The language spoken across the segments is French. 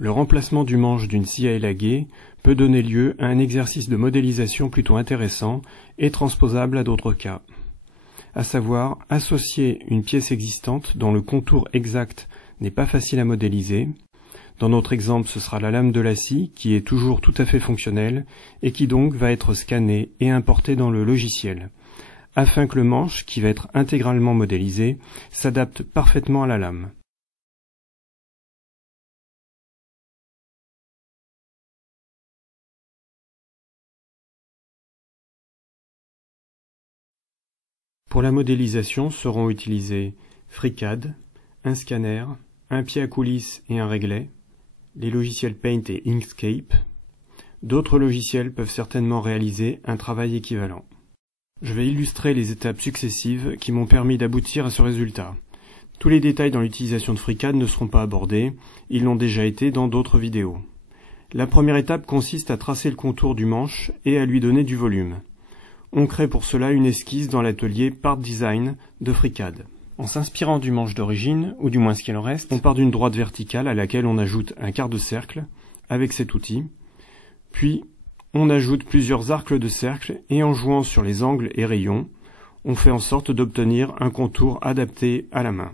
Le remplacement du manche d'une scie à élaguer peut donner lieu à un exercice de modélisation plutôt intéressant et transposable à d'autres cas, à savoir associer une pièce existante dont le contour exact n'est pas facile à modéliser. Dans notre exemple, ce sera la lame de la scie qui est toujours tout à fait fonctionnelle et qui donc va être scannée et importée dans le logiciel, afin que le manche, qui va être intégralement modélisé, s'adapte parfaitement à la lame. Pour la modélisation seront utilisés FreeCAD, un scanner, un pied à coulisse et un réglet, les logiciels Paint et Inkscape. D'autres logiciels peuvent certainement réaliser un travail équivalent. Je vais illustrer les étapes successives qui m'ont permis d'aboutir à ce résultat. Tous les détails dans l'utilisation de FreeCAD ne seront pas abordés, ils l'ont déjà été dans d'autres vidéos. La première étape consiste à tracer le contour du manche et à lui donner du volume. On crée pour cela une esquisse dans l'atelier Part Design de FreeCAD. En s'inspirant du manche d'origine, ou du moins ce qu'il en reste, on part d'une droite verticale à laquelle on ajoute un quart de cercle avec cet outil, puis on ajoute plusieurs arcs de cercle et en jouant sur les angles et rayons, on fait en sorte d'obtenir un contour adapté à la main.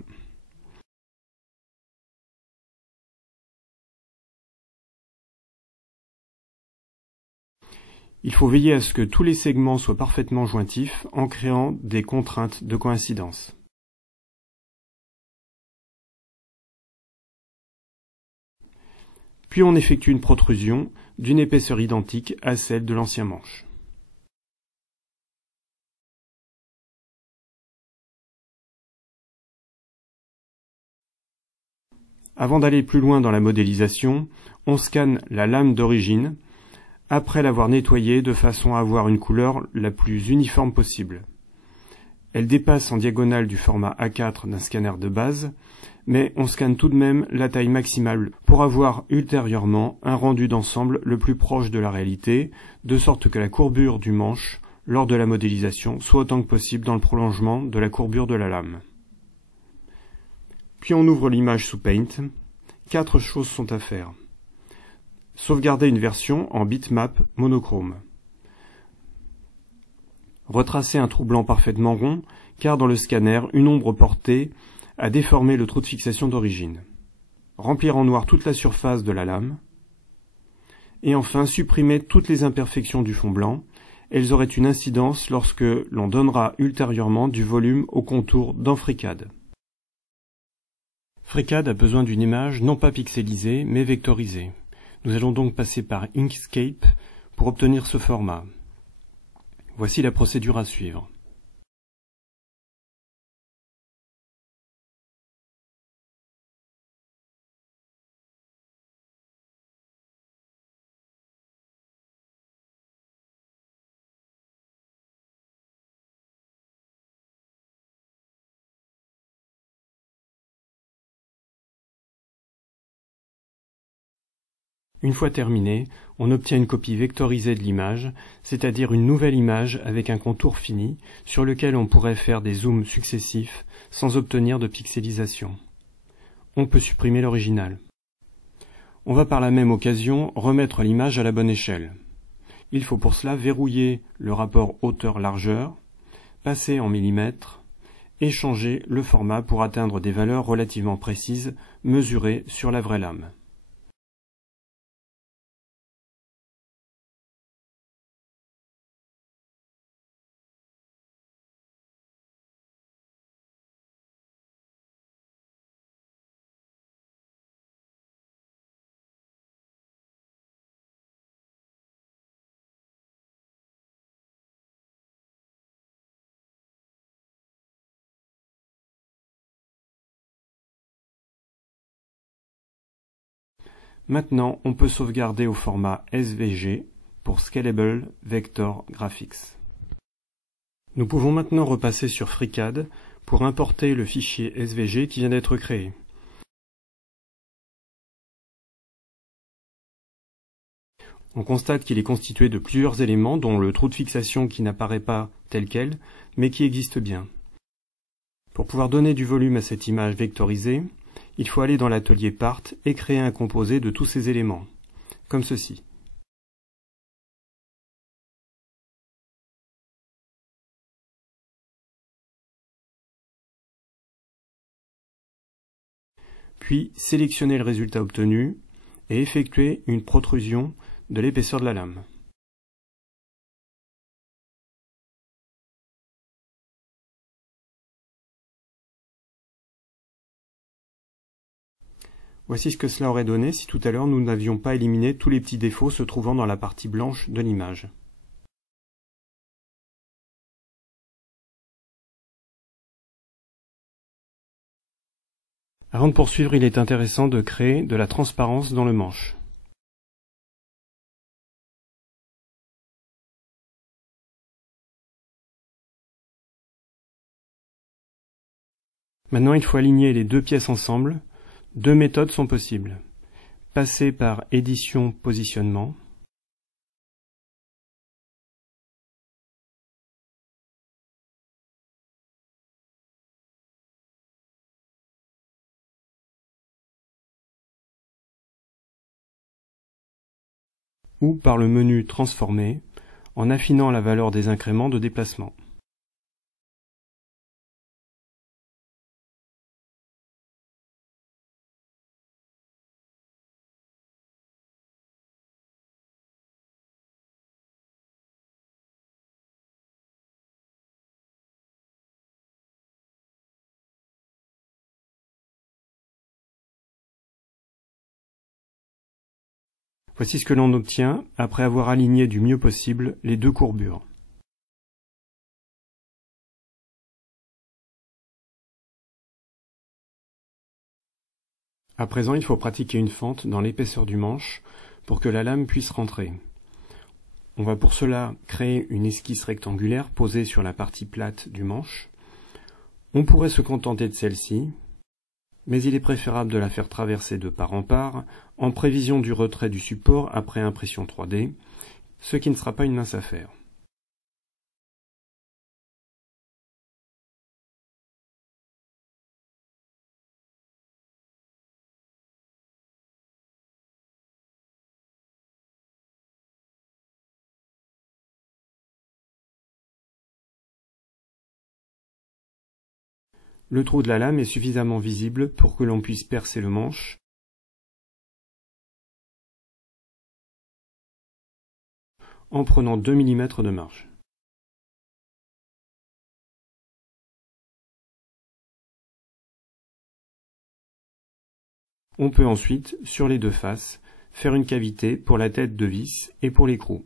Il faut veiller à ce que tous les segments soient parfaitement jointifs en créant des contraintes de coïncidence. Puis on effectue une protrusion d'une épaisseur identique à celle de l'ancien manche. Avant d'aller plus loin dans la modélisation, on scanne la lame d'origine après l'avoir nettoyée de façon à avoir une couleur la plus uniforme possible. Elle dépasse en diagonale du format A4 d'un scanner de base, mais on scanne tout de même la taille maximale pour avoir ultérieurement un rendu d'ensemble le plus proche de la réalité, de sorte que la courbure du manche, lors de la modélisation, soit autant que possible dans le prolongement de la courbure de la lame. Puis on ouvre l'image sous Paint. 4 choses sont à faire. Sauvegarder une version en bitmap monochrome. Retracer un trou blanc parfaitement rond, car dans le scanner, une ombre portée a déformé le trou de fixation d'origine. Remplir en noir toute la surface de la lame. Et enfin, supprimer toutes les imperfections du fond blanc. Elles auraient une incidence lorsque l'on donnera ultérieurement du volume au contour dans FreeCAD. FreeCAD a besoin d'une image non pas pixelisée, mais vectorisée. Nous allons donc passer par Inkscape pour obtenir ce format. Voici la procédure à suivre. Une fois terminé, on obtient une copie vectorisée de l'image, c'est-à-dire une nouvelle image avec un contour fini, sur lequel on pourrait faire des zooms successifs sans obtenir de pixelisation. On peut supprimer l'original. On va par la même occasion remettre l'image à la bonne échelle. Il faut pour cela verrouiller le rapport hauteur-largeur, passer en millimètres et changer le format pour atteindre des valeurs relativement précises mesurées sur la vraie lame. Maintenant, on peut sauvegarder au format SVG pour Scalable Vector Graphics. Nous pouvons maintenant repasser sur FreeCAD pour importer le fichier SVG qui vient d'être créé. On constate qu'il est constitué de plusieurs éléments, dont le trou de fixation qui n'apparaît pas tel quel, mais qui existe bien. Pour pouvoir donner du volume à cette image vectorisée, il faut aller dans l'atelier Part et créer un composé de tous ces éléments, comme ceci. Puis sélectionner le résultat obtenu et effectuer une protrusion de l'épaisseur de la lame. Voici ce que cela aurait donné si tout à l'heure nous n'avions pas éliminé tous les petits défauts se trouvant dans la partie blanche de l'image. Avant de poursuivre, il est intéressant de créer de la transparence dans le manche. Maintenant, il faut aligner les deux pièces ensemble. Deux méthodes sont possibles. Passer par édition positionnement. Ou par le menu transformer en affinant la valeur des incréments de déplacement. Voici ce que l'on obtient après avoir aligné du mieux possible les deux courbures. À présent, il faut pratiquer une fente dans l'épaisseur du manche pour que la lame puisse rentrer. On va pour cela créer une esquisse rectangulaire posée sur la partie plate du manche. On pourrait se contenter de celle-ci, mais il est préférable de la faire traverser de part en prévision du retrait du support après impression 3D, ce qui ne sera pas une mince affaire. Le trou de la lame est suffisamment visible pour que l'on puisse percer le manche en prenant 2 mm de marge. On peut ensuite, sur les deux faces, faire une cavité pour la tête de vis et pour l'écrou.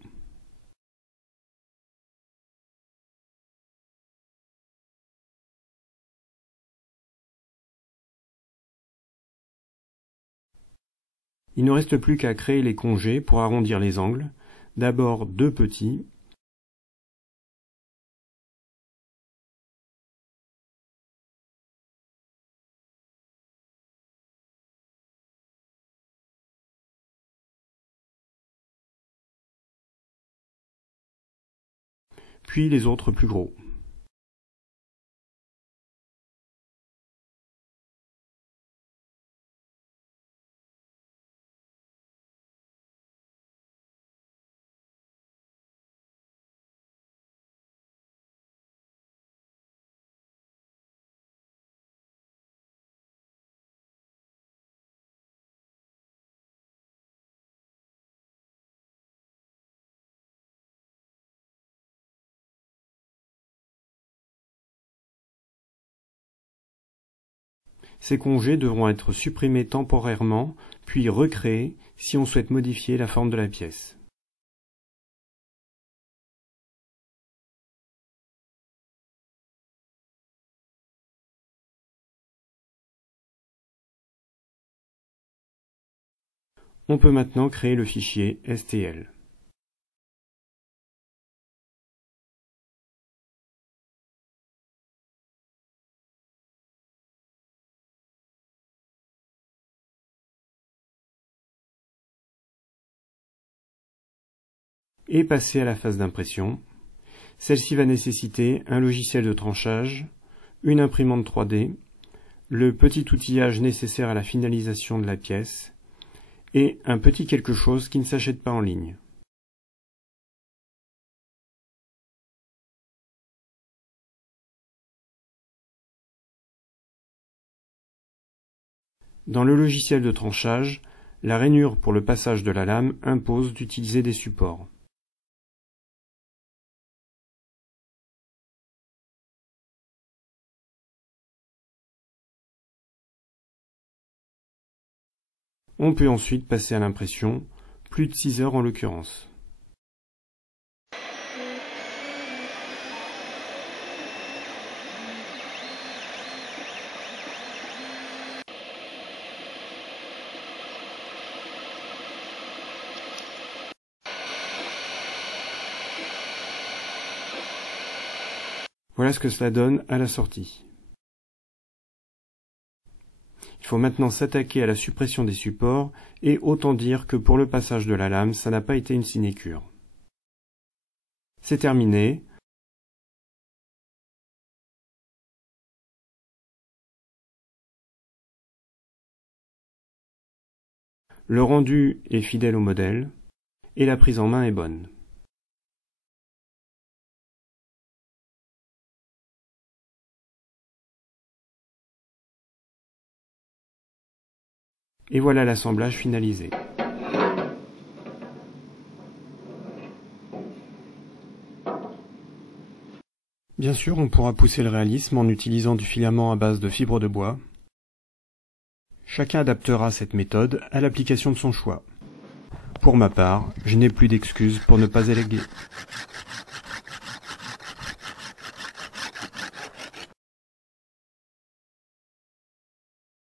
Il ne reste plus qu'à créer les congés pour arrondir les angles, d'abord deux petits, puis les autres plus gros. Ces congés devront être supprimés temporairement, puis recréés si on souhaite modifier la forme de la pièce. On peut maintenant créer le fichier STL. Et passer à la phase d'impression. Celle-ci va nécessiter un logiciel de tranchage, une imprimante 3D, le petit outillage nécessaire à la finalisation de la pièce, et un petit quelque chose qui ne s'achète pas en ligne. Dans le logiciel de tranchage, la rainure pour le passage de la lame impose d'utiliser des supports. On peut ensuite passer à l'impression, plus de 6 heures en l'occurrence. Voilà ce que cela donne à la sortie. Il faut maintenant s'attaquer à la suppression des supports, et autant dire que pour le passage de la lame, ça n'a pas été une sinécure. C'est terminé. Le rendu est fidèle au modèle, et la prise en main est bonne. Et voilà l'assemblage finalisé. Bien sûr, on pourra pousser le réalisme en utilisant du filament à base de fibres de bois. Chacun adaptera cette méthode à l'application de son choix. Pour ma part, je n'ai plus d'excuses pour ne pas éléguer.